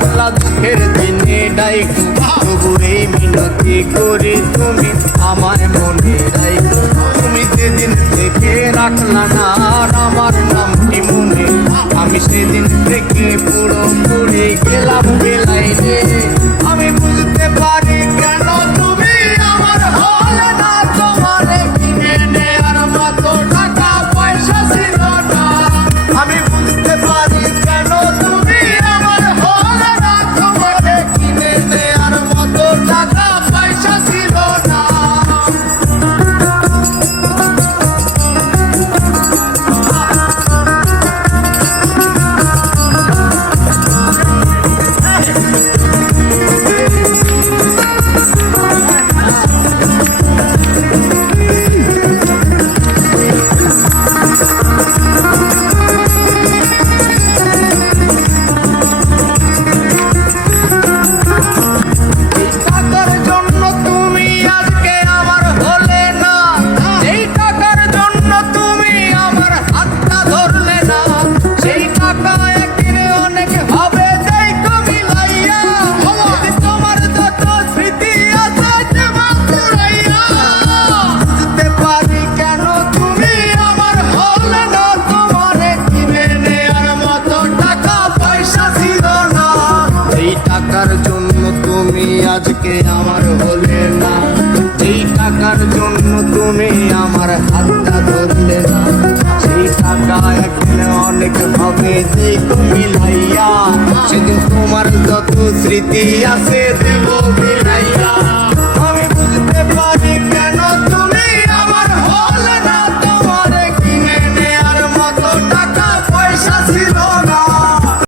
পাতলা দুঃখের দিনে ডাইকু তবু এই মিনতি করে তুমি আমার মনে ডাইকু তুমি যেদিন দেখে রাখলা না, আর আমার নামটি মনে, আমি সেদিন থেকে পুরো পুরে গেলাম আজকে আমার হলে না। এই টাকার জন্য তুমি আমার হাতটা ধরলে না, সেই টাকা এখানে অনেক হবে যে তুমি লাইয়া। সেদিন তোমার যত স্মৃতি আছে দেব বিলাই